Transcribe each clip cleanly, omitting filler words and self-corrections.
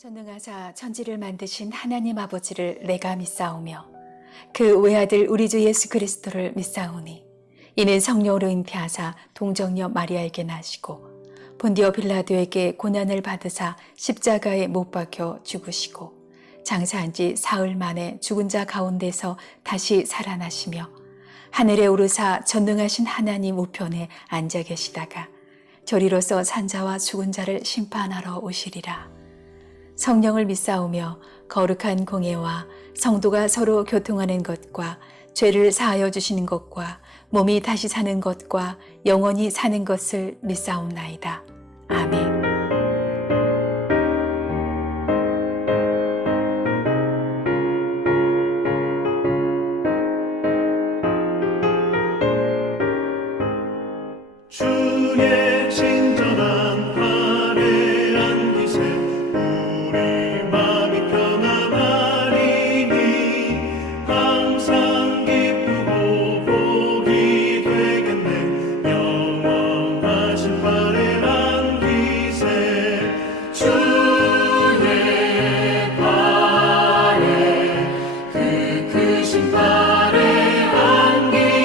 전능하사 천지를 만드신 하나님 아버지를 내가 믿사오며 그 외아들 우리 주 예수 그리스도를 믿사오니 이는 성령으로 잉태하사 동정녀 마리아에게 나시고 본디오 빌라도에게 고난을 받으사 십자가에 못 박혀 죽으시고 장사한 지 사흘 만에 죽은 자 가운데서 다시 살아나시며 하늘에 오르사 전능하신 하나님 우편에 앉아 계시다가 저리로서 산자와 죽은 자를 심판하러 오시리라. 성령을 믿사오며 거룩한 공예와 성도가 서로 교통하는 것과 죄를 사하여 주시는 것과 몸이 다시 사는 것과 영원히 사는 것을 믿사옵나이다. 아멘. 주의 친절한 팔에 안기세 우리 마음이 편안하리니 항상 기쁘고 복이 되겠네. 영원하신 팔에 안기세 주의 팔에 그 크신 팔에 안기세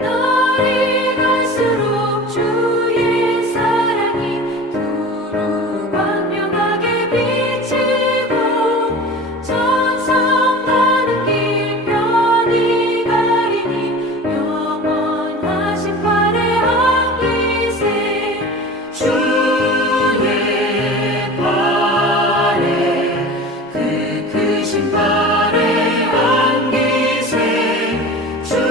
날이 갈수록 주의 사랑이 두루 광명하게 비치고 천성 가는 길 편히 가리니 영원하신 팔에 안기세 주의 팔에 그 크신 팔에 안기세 주의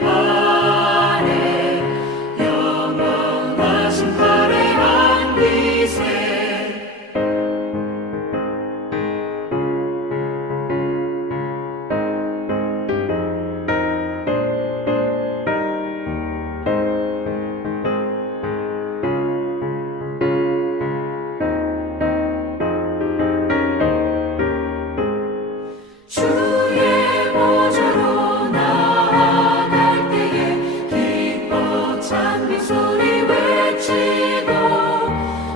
팔에 영원하신 팔에 안기세 주의 보좌로 나아갈 때에 기뻐 찬미 소리 외치고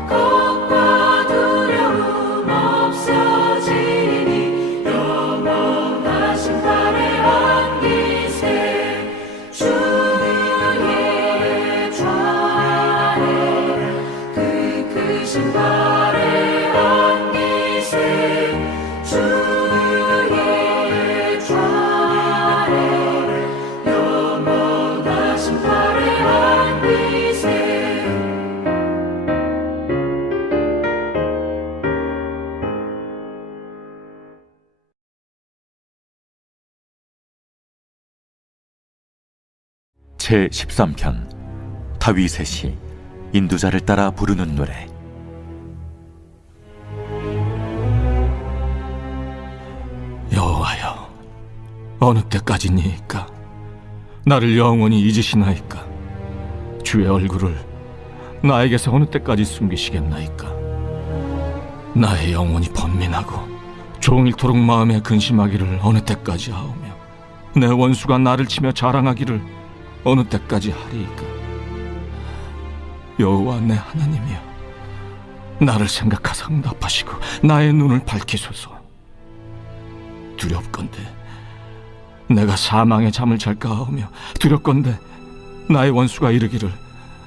겁과 두려움 없어지니 영원하신 팔에 안기세 주의 좌에 그 크신 팔에 안기세 주의 좌에 영원하신 팔에 안기세 제13편 다윗의 시 인도자를 따라 부르는 노래. 여호와여, 어느 때까지니이까? 나를 영원히 잊으시나이까? 주의 얼굴을 나에게서 어느 때까지 숨기시겠나이까? 나의 영혼이 번민하고 종일토록 마음에 근심하기를 어느 때까지 하오며 내 원수가 나를 치며 자랑하기를 어느 때까지 하리이까? 여호와 내 하나님이여, 나를 생각하사 응답하시고 나의 눈을 밝히소서. 두렵건대 내가 사망의 잠을 잘까 하오며 두렵건대 나의 원수가 이르기를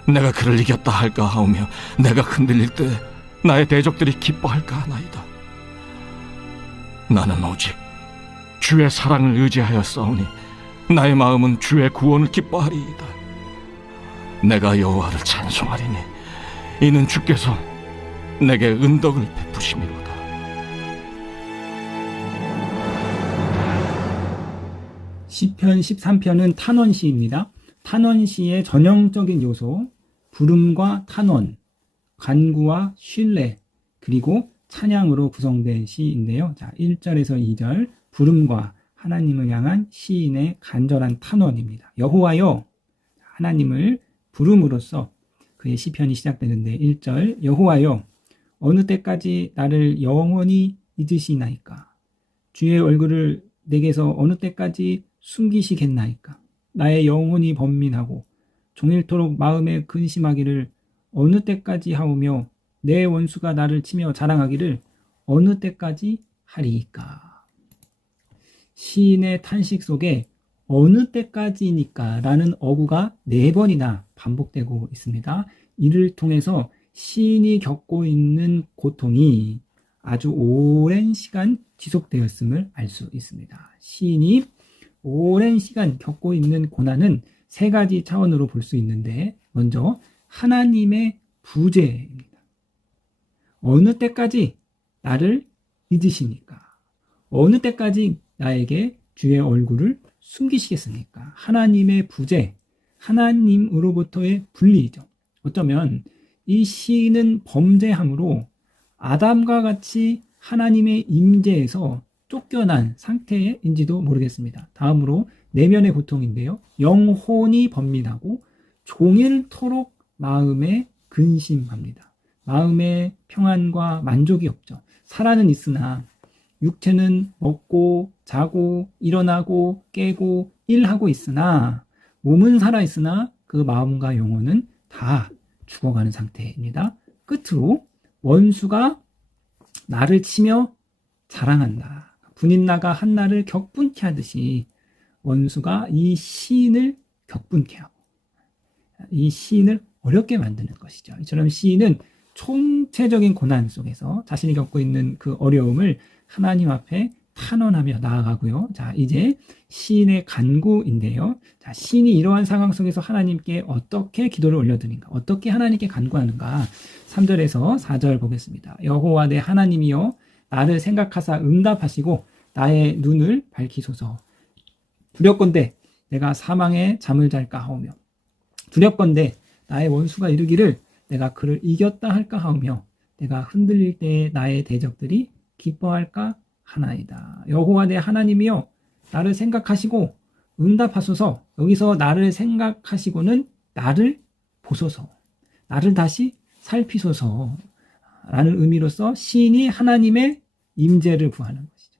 내가 그를 이겼다 할까 하오며 내가 흔들릴 때 나의 대적들이 기뻐할까 하나이다. 나는 오직 주의 사랑을 의지하여 싸우니 나의 마음은 주의 구원을 기뻐하리이다. 내가 여호와를 찬송하리니 이는 주께서 내게 은덕을 베푸심이로다. 시편 13편은 탄원시입니다. 탄원시의 전형적인 요소, 부름과 탄원, 간구와 신뢰, 그리고 찬양으로 구성된 시인데요. 자, 1절에서 2절, 부름과 하나님을 향한 시인의 간절한 탄원입니다. 여호와여, 하나님을 부름으로써 그의 시편이 시작되는데 1절, 여호와여, 어느 때까지 나를 영원히 잊으시나이까? 주의 얼굴을 내게서 어느 때까지 숨기시겠나이까? 나의 영혼이 번민하고 종일토록 마음에 근심하기를 어느 때까지 하오며 내 원수가 나를 치며 자랑하기를 어느 때까지 하리이까? 시인의 탄식 속에 어느 때까지니까 라는 어구가 4번이나 반복되고 있습니다. 이를 통해서 시인이 겪고 있는 고통이 아주 오랜 시간 지속되었음을 알 수 있습니다. 시인이 오랜 시간 겪고 있는 고난은 3가지 차원으로 볼 수 있는데, 먼저 하나님의 부재입니다. 어느 때까지 나를 잊으십니까? 어느 때까지 나에게 주의 얼굴을 숨기시겠습니까? 하나님의 부재, 하나님으로부터의 분리죠. 어쩌면 이 시인은 범죄함으로 아담과 같이 하나님의 임재에서 쫓겨난 상태인지도 모르겠습니다. 다음으로 내면의 고통인데요. 영혼이 번민하고 종일토록 마음에 근심합니다. 마음에 평안과 만족이 없죠. 살아는 있으나 육체는 먹고 자고 일어나고 깨고 일하고 있으나 몸은 살아있으나 그 마음과 영혼은 다 죽어가는 상태입니다. 끝으로 원수가 나를 치며 자랑한다. 분인나가 한나를 격분케 하듯이 원수가 이 시인을 격분케 하고 이 시인을 어렵게 만드는 것이죠. 이처럼 시인은 총체적인 고난 속에서 자신이 겪고 있는 그 어려움을 하나님 앞에 탄원하며 나아가고요. 자, 이제 시인의 간구인데요. 자, 시인이 이러한 상황 속에서 하나님께 어떻게 기도를 올려드는가, 어떻게 하나님께 간구하는가. 3절에서 4절 보겠습니다. 여호와 내 하나님이여 나를 생각하사 응답하시고 나의 눈을 밝히소서. 두렵건대 내가 사망에 잠을 잘까 하오며 두렵건대 나의 원수가 이르기를 내가 그를 이겼다 할까 하오며 내가 흔들릴 때에 나의 대적들이 기뻐할까 하나이다. 여호와 내 하나님이여 나를 생각하시고 응답하소서. 여기서 나를 생각하시고는 나를 보소서, 나를 다시 살피소서 라는 의미로서 시인이 하나님의 임재를 구하는 것이죠.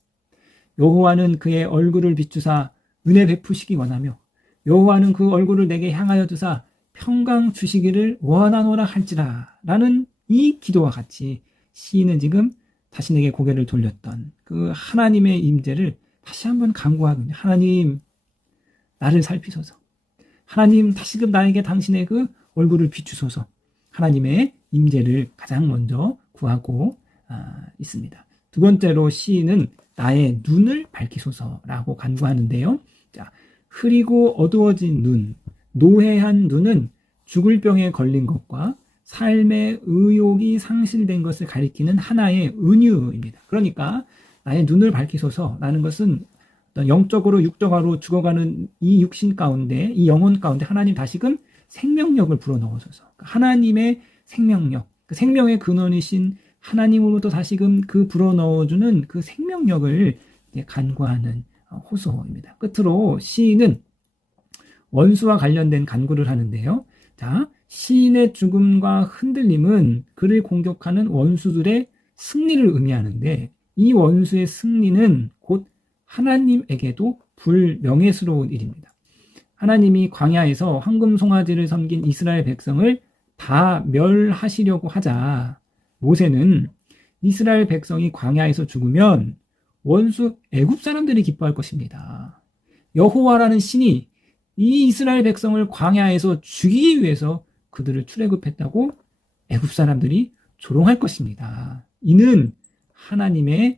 여호와는 그의 얼굴을 비추사 은혜 베푸시기 원하며 여호와는 그 얼굴을 내게 향하여 두사 평강 주시기를 원하노라 할지라 라는 이 기도와 같이 시인은 지금 자신에게 고개를 돌렸던 그 하나님의 임재를 다시 한번 간구하거든요. 하나님 나를 살피소서. 하나님 다시금 나에게 당신의 그 얼굴을 비추소서. 하나님의 임재를 가장 먼저 구하고 있습니다. 두 번째로 시인은 나의 눈을 밝히소서라고 간구하는데요. 자, 흐리고 어두워진 눈, 노회한 눈은 죽을 병에 걸린 것과 삶의 의욕이 상실된 것을 가리키는 하나의 은유입니다. 그러니까 나의 눈을 밝히소서라는 것은 어떤 영적으로 육적으로 죽어가는 이 육신 가운데, 이 영혼 가운데 하나님 다시금 생명력을 불어넣으소서. 하나님의 생명력, 그 생명의 근원이신 하나님으로부터 다시금 그 불어넣어주는 그 생명력을 간구하는 호소입니다. 끝으로 시인은 원수와 관련된 간구를 하는데요. 자, 시인의 죽음과 흔들림은 그를 공격하는 원수들의 승리를 의미하는데 이 원수의 승리는 곧 하나님에게도 불명예스러운 일입니다. 하나님이 광야에서 황금 송아지를 섬긴 이스라엘 백성을 다 멸하시려고 하자 모세는 이스라엘 백성이 광야에서 죽으면 원수 애굽 사람들이 기뻐할 것입니다. 여호와라는 신이 이 이스라엘 백성을 광야에서 죽이기 위해서 그들을 출애굽했다고 애굽 사람들이 조롱할 것입니다. 이는 하나님의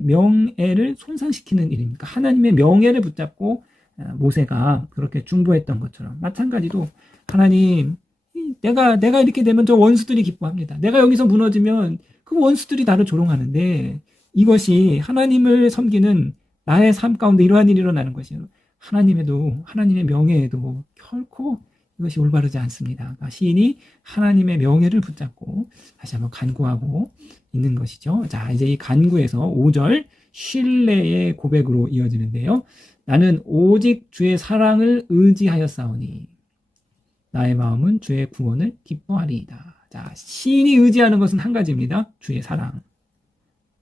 명예를 손상시키는 일입니까? 하나님의 명예를 붙잡고 모세가 그렇게 중보했던 것처럼 마찬가지로 하나님, 내가 이렇게 되면 저 원수들이 기뻐합니다. 내가 여기서 무너지면 그 원수들이 나를 조롱하는데 이것이 하나님을 섬기는 나의 삶 가운데 이러한 일이 일어나는 것이에요. 하나님의 명예에도 결코 이것이 올바르지 않습니다. 그러니까 시인이 하나님의 명예를 붙잡고 다시 한번 간구하고 있는 것이죠. 자, 이제 이 간구에서 5절 신뢰의 고백으로 이어지는데요. 나는 오직 주의 사랑을 의지하였사오니 나의 마음은 주의 구원을 기뻐하리이다. 자, 시인이 의지하는 것은 한 가지입니다. 주의 사랑.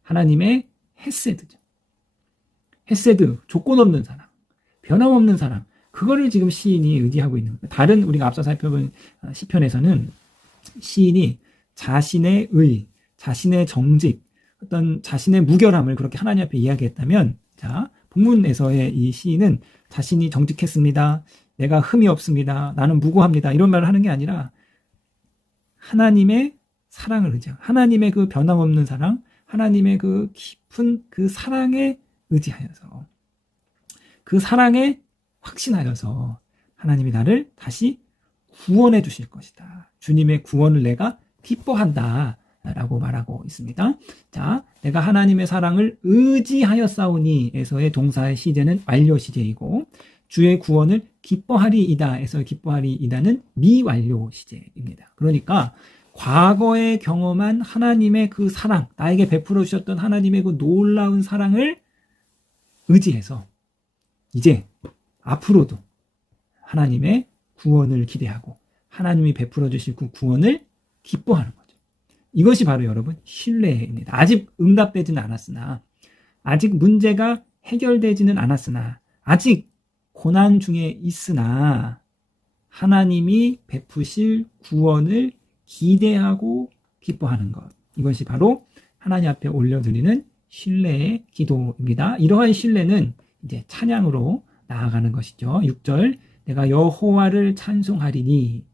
하나님의 헤세드죠. 헤세드, 조건 없는 사랑, 변함없는 사랑, 그거를 지금 시인이 의지하고 있는 거예요. 다른 우리가 앞서 살펴본 시편에서는 시인이 자신의 의, 자신의 정직, 어떤 자신의 무결함을 그렇게 하나님 앞에 이야기했다면, 자, 본문에서의 이 시인은 자신이 정직했습니다, 내가 흠이 없습니다, 나는 무고합니다, 이런 말을 하는 게 아니라 하나님의 사랑을 의지하고, 하나님의 그 변함없는 사랑, 하나님의 그 깊은 그 사랑에 의지하여서, 그 사랑에 확신하여서 하나님이 나를 다시 구원해 주실 것이다, 주님의 구원을 내가 기뻐한다 라고 말하고 있습니다. 자, 내가 하나님의 사랑을 의지하였사오니에서의 동사의 시제는 완료 시제이고, 주의 구원을 기뻐하리이다 에서의 기뻐하리이다는 미완료 시제입니다. 그러니까 과거에 경험한 하나님의 그 사랑, 나에게 베풀어 주셨던 하나님의 그 놀라운 사랑을 의지해서 이제 앞으로도 하나님의 구원을 기대하고 하나님이 베풀어 주실 그 구원을 기뻐하는 거죠. 이것이 바로 여러분 신뢰입니다. 아직 응답되지는 않았으나, 아직 문제가 해결되지는 않았으나, 아직 고난 중에 있으나 하나님이 베푸실 구원을 기대하고 기뻐하는 것, 이것이 바로 하나님 앞에 올려드리는 신뢰의 기도입니다. 이러한 신뢰는 이제 찬양으로 나아가는 것이죠. 6절, 내가 여호와를 찬송하리니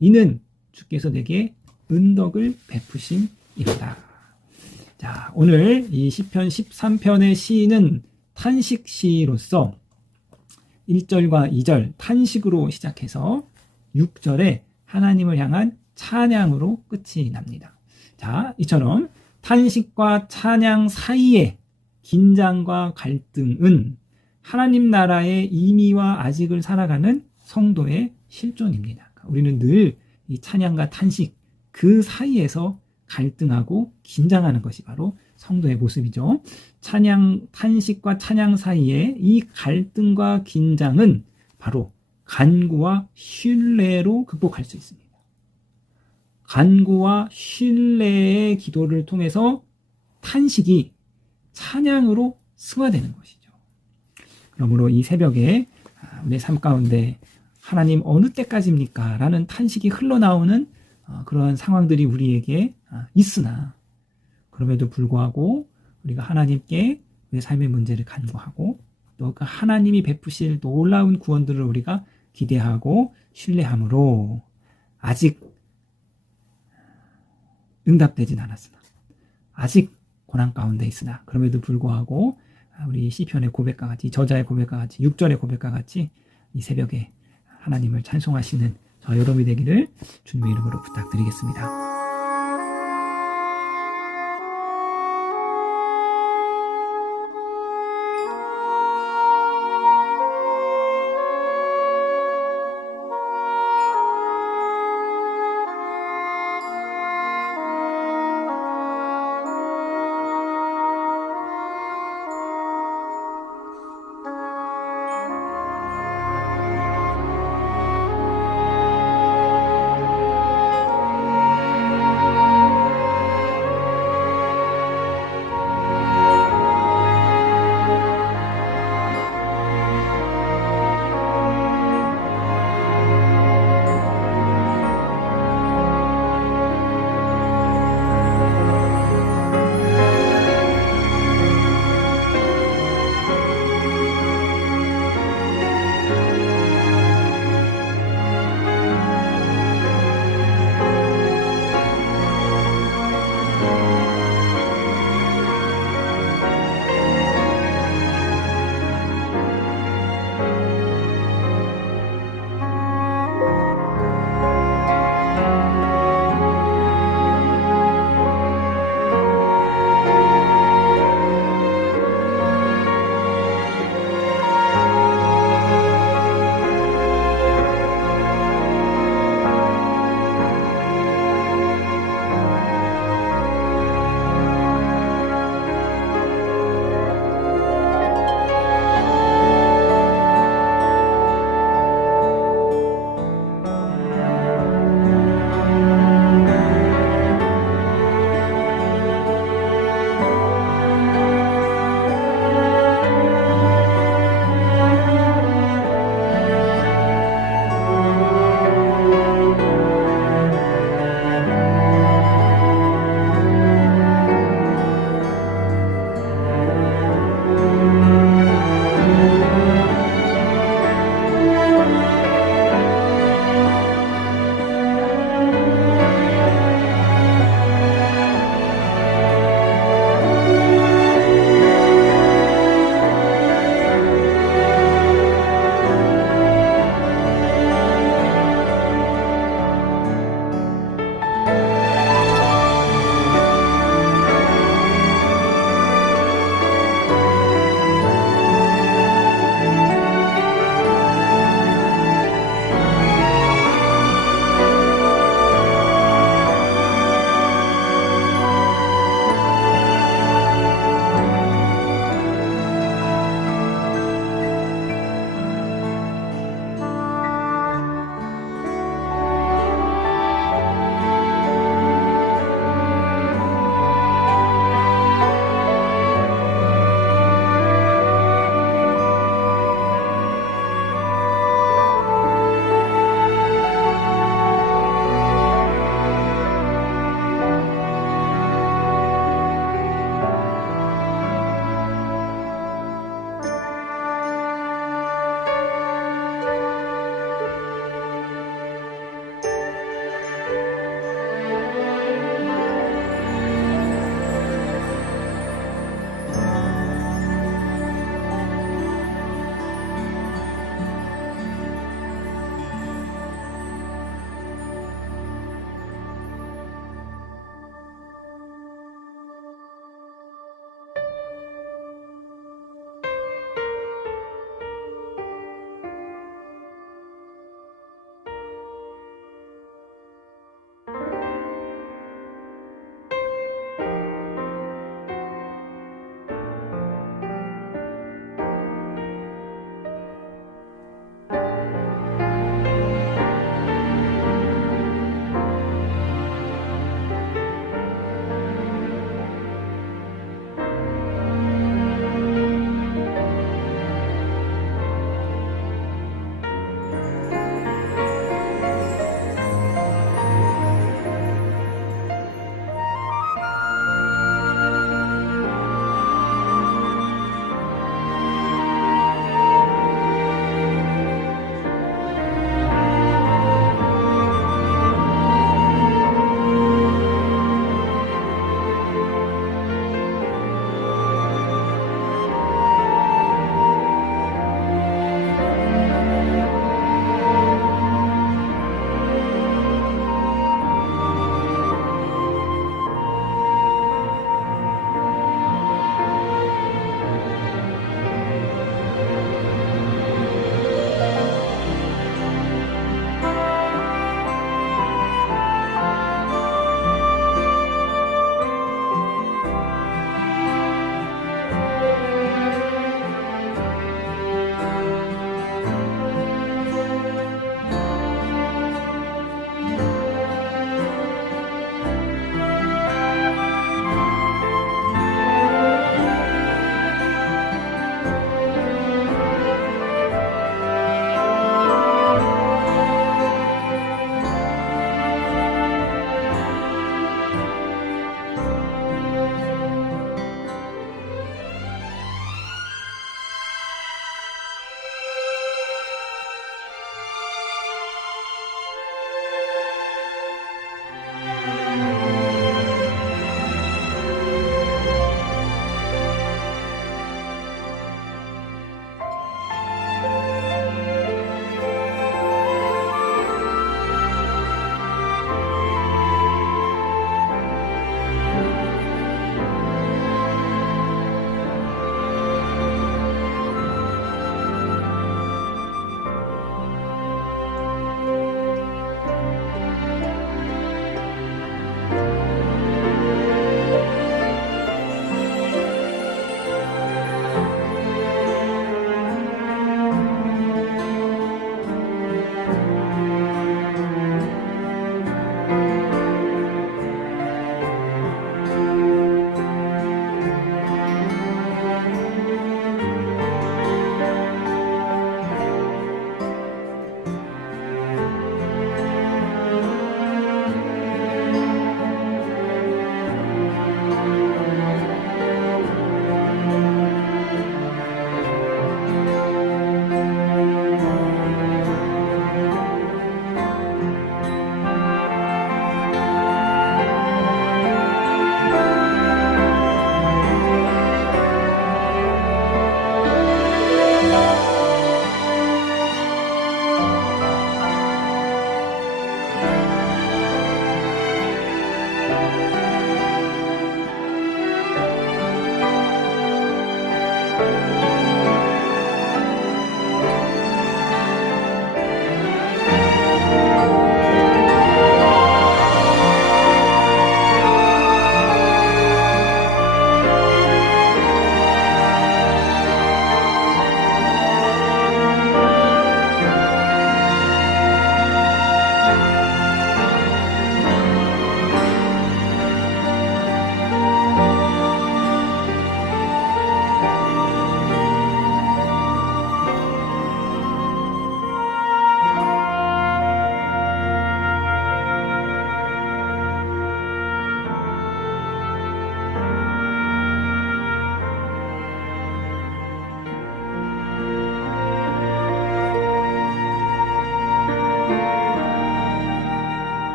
이는 주께서 내게 은덕을 베푸심이로다. 자, 오늘 이 시편 13편의 시인은 탄식 시로서 1절과 2절 탄식으로 시작해서 6절에 하나님을 향한 찬양으로 끝이 납니다. 자, 이처럼 탄식과 찬양 사이의 긴장과 갈등은 하나님 나라의 임의와 아직을 살아가는 성도의 실존입니다. 우리는 늘 이 찬양과 탄식 그 사이에서 갈등하고 긴장하는 것이 바로 성도의 모습이죠. 찬양, 탄식과 찬양 사이에 이 갈등과 긴장은 바로 간구와 신뢰로 극복할 수 있습니다. 간구와 신뢰의 기도를 통해서 탄식이 찬양으로 승화되는 것이죠. 그러므로 이 새벽에 우리의 삶 가운데 하나님 어느 때까지입니까? 라는 탄식이 흘러나오는 그러한 상황들이 우리에게 있으나, 그럼에도 불구하고 우리가 하나님께 우리의 삶의 문제를 간구하고 또 그 하나님이 베푸실 놀라운 구원들을 우리가 기대하고 신뢰함으로 아직 응답되진 않았으나, 아직 고난 가운데 있으나, 그럼에도 불구하고 우리 시편의 고백과 같이, 저자의 고백과 같이, 6절의 고백과 같이 이 새벽에 하나님을 찬송하시는 저 여러분이 되기를 주님의 이름으로 부탁드리겠습니다.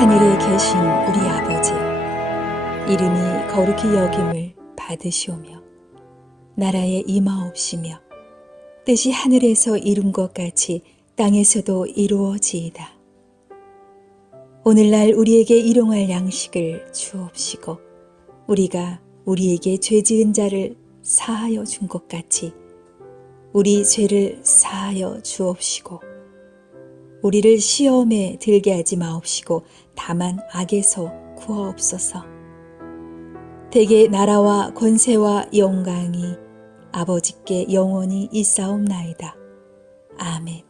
하늘에 계신 우리 아버지여, 이름이 거룩히 여김을 받으시오며 나라에 임하옵시며 뜻이 하늘에서 이룬 것 같이 땅에서도 이루어지이다. 오늘날 우리에게 일용할 양식을 주옵시고 우리가 우리에게 죄 지은 자를 사하여 준 것 같이 우리 죄를 사하여 주옵시고 우리를 시험에 들게 하지 마옵시고 다만 악에서 구하옵소서. 대개 나라와 권세와 영광이 아버지께 영원히 있사옵나이다. 아멘.